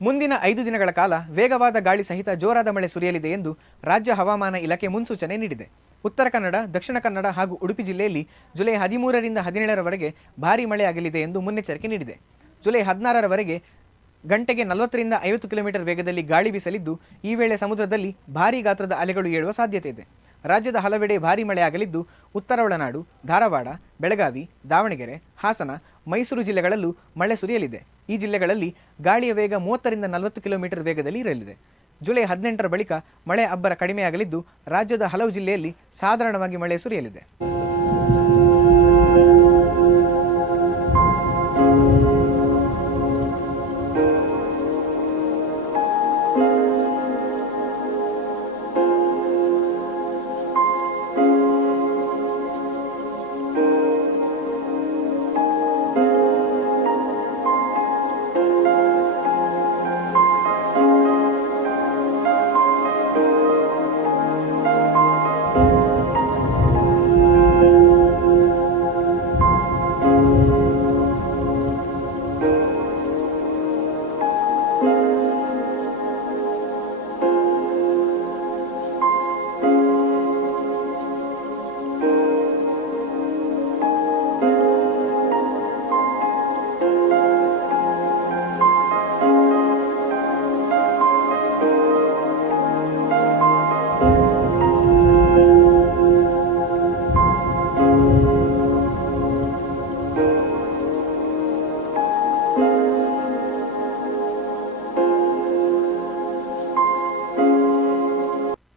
ಮುಂದಿನ ಐದು ದಿನಗಳ ಕಾಲ ವೇಗವಾದ ಗಾಳಿ ಸಹಿತ ಜೋರಾದ ಮಳೆ ಸುರಿಯಲಿದೆ ಎಂದು ರಾಜ್ಯ ಹವಾಮಾನ ಇಲಾಖೆ ಮುನ್ಸೂಚನೆ ನೀಡಿದೆ. ಉತ್ತರ ಕನ್ನಡ, ದಕ್ಷಿಣ ಕನ್ನಡ ಹಾಗೂ ಉಡುಪಿ ಜಿಲ್ಲೆಯಲ್ಲಿ ಜುಲೈ ಹದಿಮೂರರಿಂದ ಹದಿನೇಳರವರೆಗೆ ಭಾರೀ ಮಳೆಯಾಗಲಿದೆ ಎಂದು ಮುನ್ನೆಚ್ಚರಿಕೆ ನೀಡಿದೆ. ಜುಲೈ ಹದಿನಾರರವರೆಗೆ ಗಂಟೆಗೆ ನಲವತ್ತರಿಂದ ಐವತ್ತು ಕಿಲೋಮೀಟರ್ ವೇಗದಲ್ಲಿ ಗಾಳಿ ಬೀಸಲಿದ್ದು, ಈ ವೇಳೆ ಸಮುದ್ರದಲ್ಲಿ ಭಾರೀ ಗಾತ್ರದ ಅಲೆಗಳು ಏಳುವ ಸಾಧ್ಯತೆ ಇದೆ. ರಾಜ್ಯದ ಹಲವೆಡೆ ಭಾರೀ ಮಳೆಯಾಗಲಿದ್ದು, ಉತ್ತರ ಒಳನಾಡು, ಧಾರವಾಡ, ಬೆಳಗಾವಿ, ದಾವಣಗೆರೆ, ಹಾಸನ ಮೈಸೂರು ಜಿಲ್ಲೆಗಳಲ್ಲೂ ಮಳೆ ಸುರಿಯಲಿದೆ. ಈ ಜಿಲ್ಲೆಗಳಲ್ಲಿ ಗಾಳಿಯ ವೇಗ ಮೂವತ್ತರಿಂದ ನಲವತ್ತು ಕಿಲೋಮೀಟರ್ ವೇಗದಲ್ಲಿ ಇರಲಿದೆ. ಜುಲೈ ಹದಿನೆಂಟರ ಬಳಿಕ ಮಳೆ ಅಬ್ಬರ ಕಡಿಮೆಯಾಗಲಿದ್ದು, ರಾಜ್ಯದ ಹಲವು ಜಿಲ್ಲೆಯಲ್ಲಿ ಸಾಧಾರಣವಾಗಿ ಮಳೆ ಸುರಿಯಲಿದೆ.